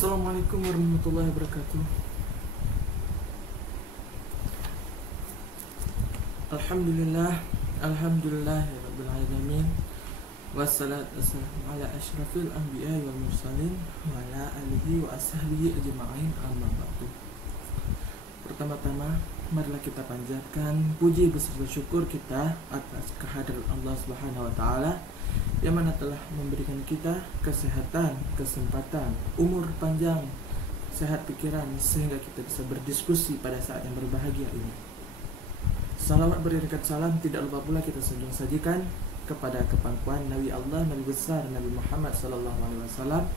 Assalamualaikum warahmatullahi wabarakatuh. Alhamdulillah, alhamdulillahirabbil alamin. Wassalatu wassalamu ala asyrafil anbiya'i wal mursalin wa ala alihi wa ashabihi ajma'in, amma ba'du. Pertama-tama, marilah kita panjatkan puji beserta syukur kita atas kehadiran Allah Subhanahu wa taala yang mana telah memberikan kita kesehatan, kesempatan, umur panjang, sehat pikiran sehingga kita bisa berdiskusi pada saat yang berbahagia ini. Salawat beriringan salam tidak lupa pula kita sajikan kepada kepangkuan Nabi Allah, Nabi besar Nabi Muhammad SAW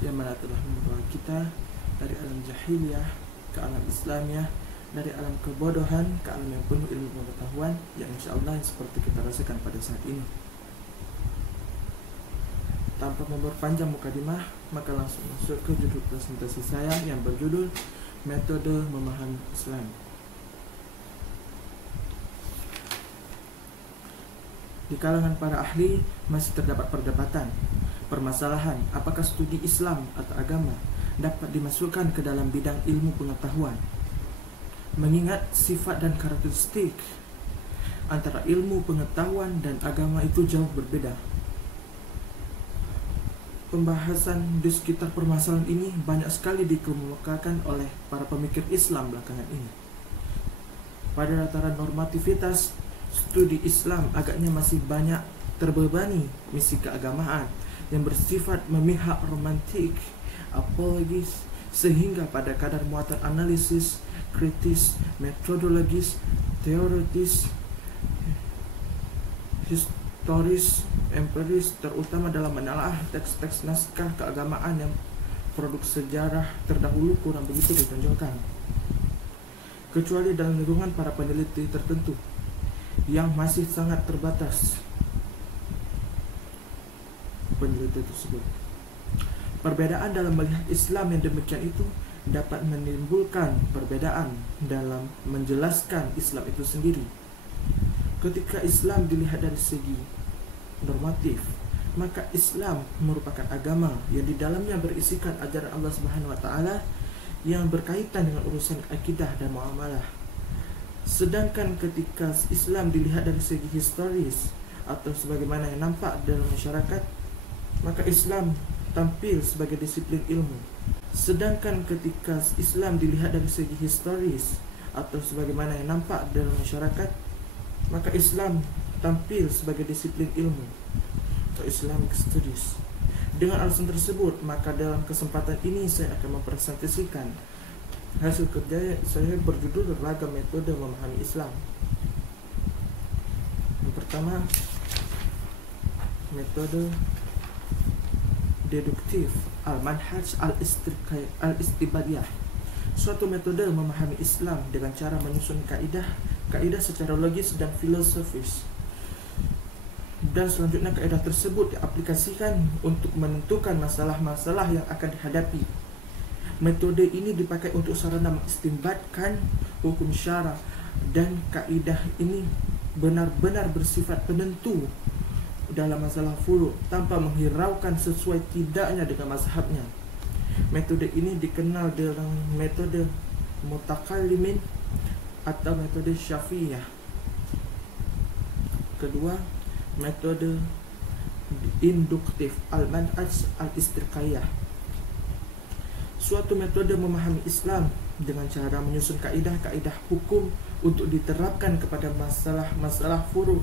yang mana telah membawa kita dari alam jahiliyah ke alam Islamiyah, dari alam kebodohan ke alam yang penuh ilmu pengetahuan yang insyaallah seperti kita rasakan pada saat ini. Tanpa memperpanjang mukadimah, maka langsung masuk ke judul presentasi saya yang berjudul Metode Memahami Islam. Di kalangan para ahli masih terdapat perdebatan, permasalahan apakah studi Islam atau agama dapat dimasukkan ke dalam bidang ilmu pengetahuan, mengingat sifat dan karakteristik antara ilmu pengetahuan dan agama itu jauh berbeda. Pembahasan di sekitar permasalahan ini banyak sekali dikemukakan oleh para pemikir Islam belakangan ini. Pada tataran normativitas, studi Islam agaknya masih banyak terbebani misi keagamaan yang bersifat memihak romantik, apologis, sehingga pada kadar muatan analisis, kritis, metodologis, teoritis, historis, empiris, terutama dalam menelaah teks-teks naskah keagamaan yang produk sejarah terdahulu kurang begitu ditonjolkan, kecuali dalam lingkungan para peneliti tertentu yang masih sangat terbatas peneliti tersebut. Perbedaan dalam melihat Islam yang demikian itu dapat menimbulkan perbedaan dalam menjelaskan Islam itu sendiri. Ketika Islam dilihat dari segi normatif, maka Islam merupakan agama yang di dalamnya berisikan ajaran Allah Subhanahu wa taala yang berkaitan dengan urusan akidah dan muamalah. Sedangkan ketika Islam dilihat dari segi historis atau sebagaimana yang nampak dalam masyarakat, maka Islam tampil sebagai disiplin ilmu. Sedangkan ketika Islam dilihat dari segi historis atau sebagaimana yang nampak dalam masyarakat, maka Islam tampil sebagai disiplin ilmu atau Islamic Studies. Dengan alasan tersebut, maka dalam kesempatan ini saya akan mempresentasikan hasil kerja saya berjudul Beragam Metode Memahami Islam. Yang pertama, metode deduktif al-manhaj al-istibadiyah, suatu metode memahami Islam dengan cara menyusun kaidah secara logis dan filosofis, dan selanjutnya kaidah tersebut diaplikasikan untuk menentukan masalah-masalah yang akan dihadapi. Metode ini dipakai untuk sarana mengistinbatkan hukum syara, dan kaidah ini benar-benar bersifat penentu dalam masalah furu tanpa menghiraukan sesuai tidaknya dengan mazhabnya. Metode ini dikenal dengan metode mutakallimin atau metode syafi'iyah. Kedua, metode induktif al-manhaj al-istiqaiyah, suatu metode memahami Islam dengan cara menyusun kaidah-kaidah hukum untuk diterapkan kepada masalah-masalah furu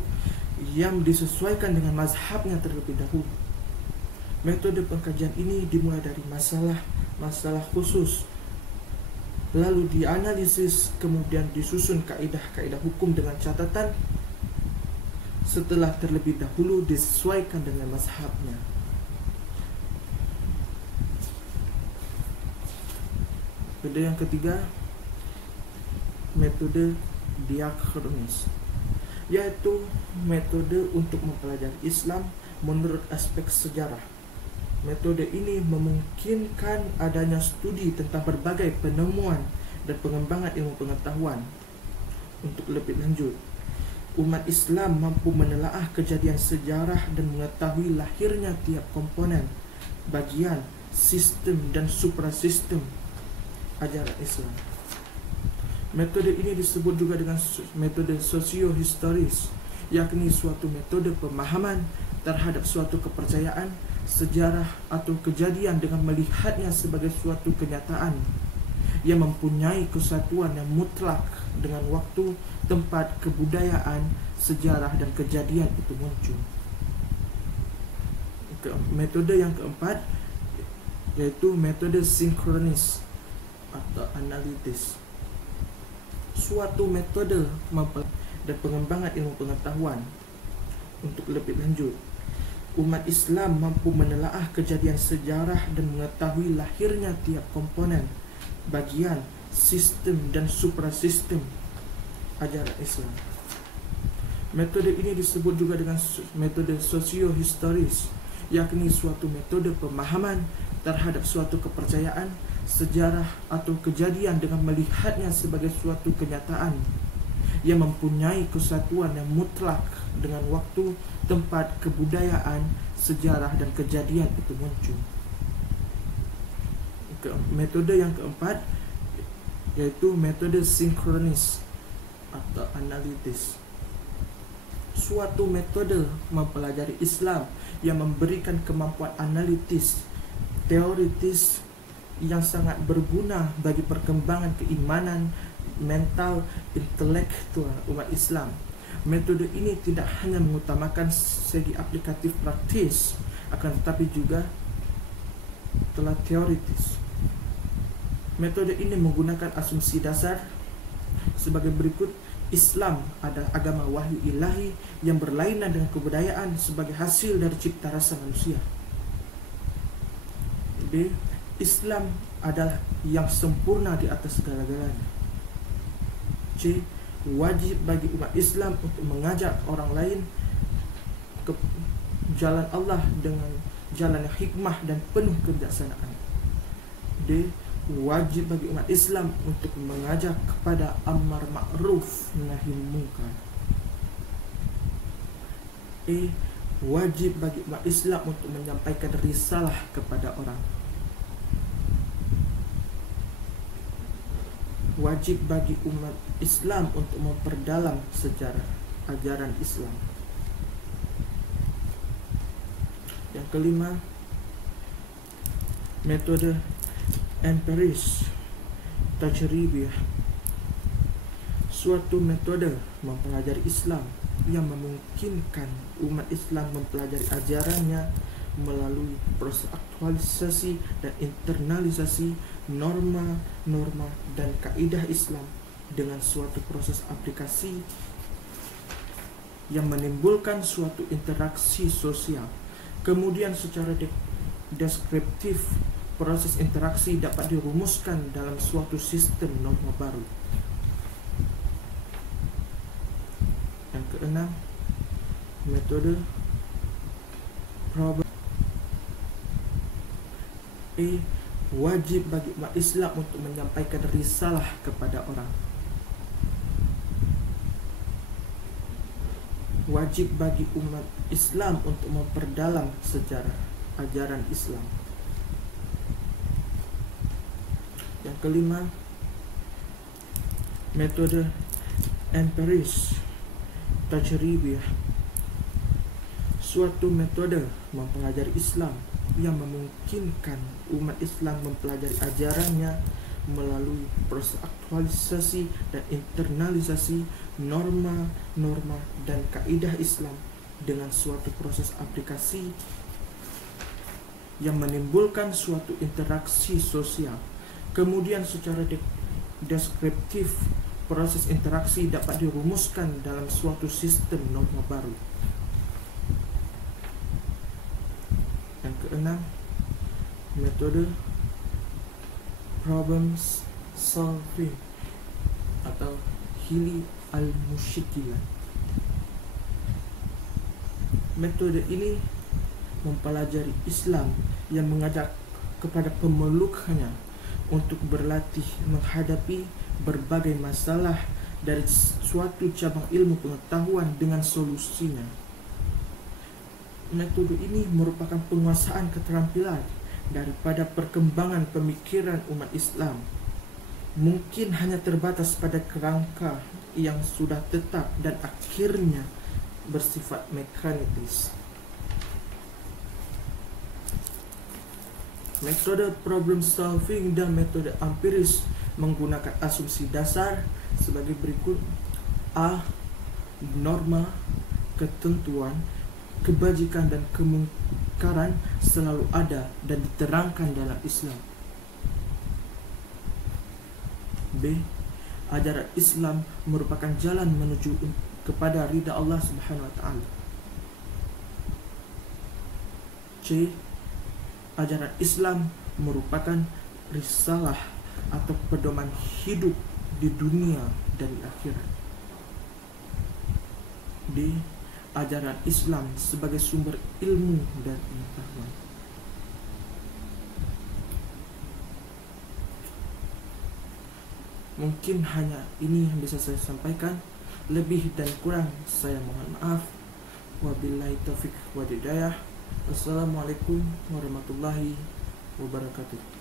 yang disesuaikan dengan mazhabnya terlebih dahulu. Metode pengkajian ini dimulai dari masalah khusus, lalu dianalisis, kemudian disusun kaidah-kaidah hukum dengan catatan setelah terlebih dahulu disesuaikan dengan mazhabnya. Metode yang ketiga, metode diakronis, yaitu metode untuk mempelajari Islam menurut aspek sejarah. Metode ini memungkinkan adanya studi tentang berbagai penemuan dan pengembangan ilmu pengetahuan. Untuk lebih lanjut, umat Islam mampu menelaah kejadian sejarah dan mengetahui lahirnya tiap komponen bagian, sistem, dan suprasistem ajaran Islam. Metode ini disebut juga dengan metode sosiohistoris, yakni suatu metode pemahaman terhadap suatu kepercayaan, sejarah, atau kejadian dengan melihatnya sebagai suatu kenyataan yang mempunyai kesatuan yang mutlak dengan waktu, tempat, kebudayaan, sejarah, dan kejadian itu muncul. Metode yang keempat yaitu metode sinkronis atau analitis. Suatu metode dan pengembangan ilmu pengetahuan. Untuk lebih lanjut, umat Islam mampu menelaah kejadian sejarah dan mengetahui lahirnya tiap komponen, bagian, sistem, dan suprasistem ajaran Islam. Metode ini disebut juga dengan metode sosiohistoris, yakni suatu metode pemahaman terhadap suatu kepercayaan, sejarah, atau kejadian dengan melihatnya sebagai suatu kenyataan yang mempunyai kesatuan yang mutlak dengan waktu, tempat, kebudayaan, sejarah, dan kejadian itu muncul. Metode yang keempat yaitu metode sinkronis atau analitis. Suatu metode mempelajari Islam yang memberikan kemampuan analitis, teoritis yang sangat berguna bagi perkembangan keimanan, mental, intelektual umat Islam. Metode ini tidak hanya mengutamakan segi aplikatif praktis, akan tetapi juga telah teoritis. Metode ini menggunakan asumsi dasar sebagai berikut: Islam adalah agama wahyu ilahi yang berlainan dengan kebudayaan sebagai hasil dari cipta rasa manusia. B. Islam adalah yang sempurna di atas segala-galanya. C. Wajib bagi umat Islam untuk mengajak orang lain ke jalan Allah dengan jalan yang hikmah dan penuh kebijaksanaan. D. Wajib bagi umat Islam untuk mengajak kepada amar ma'ruf nahi munkar. E. Wajib bagi umat Islam untuk menyampaikan risalah kepada orang. Wajib bagi umat Islam untuk memperdalam sejarah ajaran Islam. Yang kelima, metode empiris tajribiyah. Suatu metode mempelajari Islam yang memungkinkan umat Islam mempelajari ajarannya melalui proses aktualisasi dan internalisasi norma-norma dan kaidah Islam dengan suatu proses aplikasi yang menimbulkan suatu interaksi sosial. Kemudian secara deskriptif, proses interaksi dapat dirumuskan dalam suatu sistem norma baru. Yang keenam, metode problem. E. Wajib bagi umat Islam untuk menyampaikan risalah kepada orang. Wajib bagi umat Islam untuk memperdalam sejarah ajaran Islam. Yang kelima, metode empiris tajribiyah. Suatu metode mempelajari Islam yang memungkinkan umat Islam mempelajari ajarannya melalui proses aktualisasi dan internalisasi norma-norma dan kaidah Islam dengan suatu proses aplikasi yang menimbulkan suatu interaksi sosial. Kemudian secara deskriptif, proses interaksi dapat dirumuskan dalam suatu sistem norma baru. Yang keenam, metode problem solving atau hili al-musyikilah. Metode ini mempelajari Islam yang mengajak kepada pemeluknya untuk berlatih menghadapi berbagai masalah dari suatu cabang ilmu pengetahuan dengan solusinya. Metode ini merupakan penguasaan keterampilan daripada perkembangan pemikiran umat Islam. Mungkin hanya terbatas pada kerangka yang sudah tetap dan akhirnya bersifat mekanis. Metode problem solving dan metode empiris menggunakan asumsi dasar sebagai berikut. A. Norma, ketentuan, kebajikan dan kemungkaran selalu ada dan diterangkan dalam Islam. B. Ajaran Islam merupakan jalan menuju kepada ridha Allah Subhanahu wa taala. C. Ajaran Islam merupakan risalah atau pedoman hidup di dunia dan di akhirat. D. Ajaran Islam sebagai sumber ilmu dan pengetahuan. Mungkin hanya ini yang bisa saya sampaikan. Lebih dan kurang saya mohon maaf. Wabillahi taufiq wal hidayah. Wassalamualaikum warahmatullahi wabarakatuh.